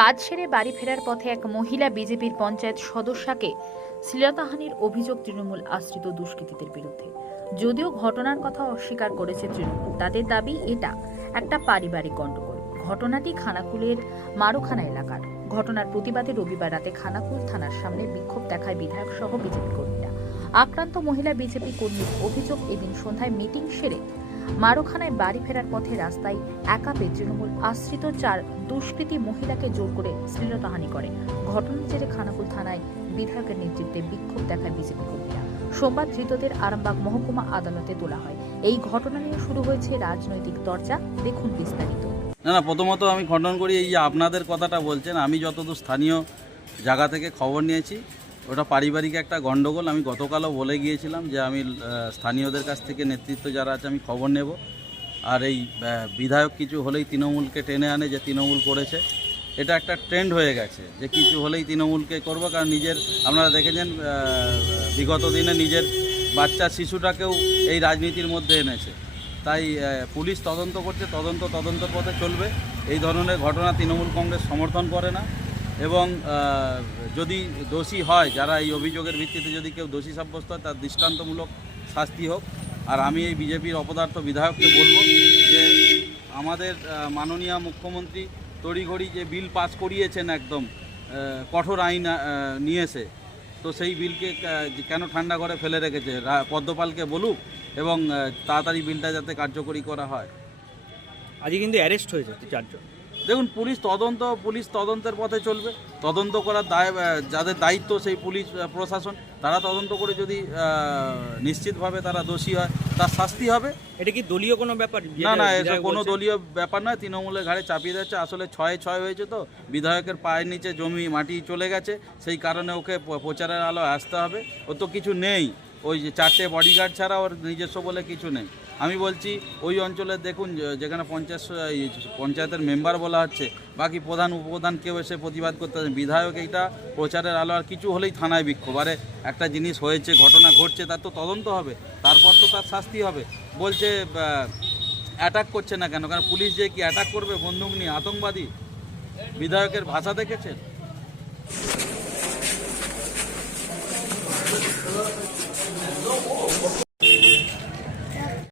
কাজ সেরে বাড়ি ফেরার পথে এক মহিলা বিজেপির পঞ্চায়েত সদস্যাকে শ্লীলতাহানির অভিযোগ তৃণমূল আশ্রিত দুষ্কৃতীদের বিরুদ্ধে। যদিও ঘটনার কথা অস্বীকার করেছে তৃণমূল, তাদের দাবি এটা, একটা পারিবারিক গণ্ডগোল ঘটনাটি খানাকুলের মারুখানা এলাকার। ঘটনার প্রতিবাদে রবিবার রাতে খানাকুল থানার সামনে বিক্ষোভ দেখায় বিধায়ক সহ বিজেপি কর্মীরা। আক্রান্ত মহিলা বিজেপি কর্মীর অভিযোগ এদিন সন্ধ্যায় মিটিং সেরে মারুখানায় বাড়ি ফেরার পথে রাস্তায় একা পেয়ে তৃণমূল আশ্রিত চার দুষ্কৃতী মহিলাকে জোর করে শ্লীলতাহানি করে। ঘটনার জেরে খানাকুল থানায় বিধায়কের নেতৃত্বে বিক্ষোভ দেখায় বিজেপি কর্মীরা। সোমবার ধৃতদের আরামবাগ মহকুমা আদালতে তোলা হয়। এই ঘটনা নিয়ে শুরু হয়েছে রাজনৈতিক চর্চা দেখুন বিস্তারিত। না না, প্রথমত আমি খণ্ডন করি, এই যে আপনাদের কথাটা বলছেন, আমি যতদূর স্থানীয় জায়গা থেকে খবর নিয়েছি ওটা পারিবারিক একটা গণ্ডগোল আমি গতকালও বলে গিয়েছিলাম যে আমি স্থানীয়দের কাছ থেকে নেতৃত্ব যারা আছে আমি খবর নেব। আর এই বিধায়ক কিছু হলেই তৃণমূলকে টেনে আনে যে তৃণমূল করেছে। এটা একটা ট্রেন্ড হয়ে গেছে যে কিছু হলেই তৃণমূলকে করব, কারণ নিজের, আপনারা দেখেছেন বিগত দিনে নিজের বাচ্চা শিশুটাকেও এই রাজনীতির মধ্যে এনেছে। তাই পুলিশ তদন্ত করছে, তদন্ত তদন্তর পথে চলবে। এই ধরনের ঘটনা তৃণমূল কংগ্রেস সমর্থন করে না। এবং যদি দোষী হয় যারা এই অভিযোগের ভিত্তিতে যদি কেউ দোষী সাব্যস্ত হয় তার দৃষ্টান্তমূলক শাস্তি হোক। আর আমি এই বিজেপির অপদার্থ বিধায়ককে বলব যে আমাদের মাননীয় মুখ্যমন্ত্রী তড়িঘড়ি যে বিল পাস করিয়েছেন একদম কঠোর আইন আহ, নিয়ে এসে তো সেই বিলকে কেন ঠান্ডা করে ফেলে রেখেছে? পদ্মপালকে বলুক এবং তাড়াতাড়ি বিলটা যাতে কার্যকরী করা হয়। আজকে কিন্তু অ্যারেস্ট হয়েছে চারজন। দেখুন পুলিশ তদন্ত পুলিশ তদন্তের পথে চলবে। তদন্ত করার দায় যাদের দায়িত্ব সেই পুলিশ প্রশাসন তারা তদন্ত করে যদি নিশ্চিতভাবে তারা দোষী হয় তার শাস্তি হবে। এটা কি দলীয় কোনো ব্যাপার? না না এটা কোনো দলীয় ব্যাপার নয় তৃণমূলের ঘাড়ে চাপিয়ে যাচ্ছে আসলে ছয় ছয় হয়েছে তো বিধায়কের পায়ের নিচে জমি মাটি চলে গেছে সেই কারণে ওকে প্রচারের আলো আসতে হবে। ও তো কিছু নেই ওই যে চারটে বডিগার্ড ছাড়া ওর নিজস্ব বলে কিছু নেই। আমি বলছি, ওই অঞ্চলে দেখুন যেখানে এই পঞ্চায়েতের মেম্বার বলা হচ্ছে, বাকি প্রধান, উপপ্রধান কেউ এসে প্রতিবাদ করতে বিধায়ক এইটা প্রচারের আলো, আর কিছু হলেই থানায় বিক্ষোভ। আরে, একটা জিনিস হয়েছে, ঘটনা ঘটছে, তার তো তদন্ত হবে, তারপর তো তার শাস্তি হবে। বলছে অ্যাটাক করছে না কেন? কারণ পুলিশ যে কি অ্যাটাক করবে, বন্দুক নিয়ে, আতঙ্কবাদী? বিধায়কের ভাষা দেখেছেন?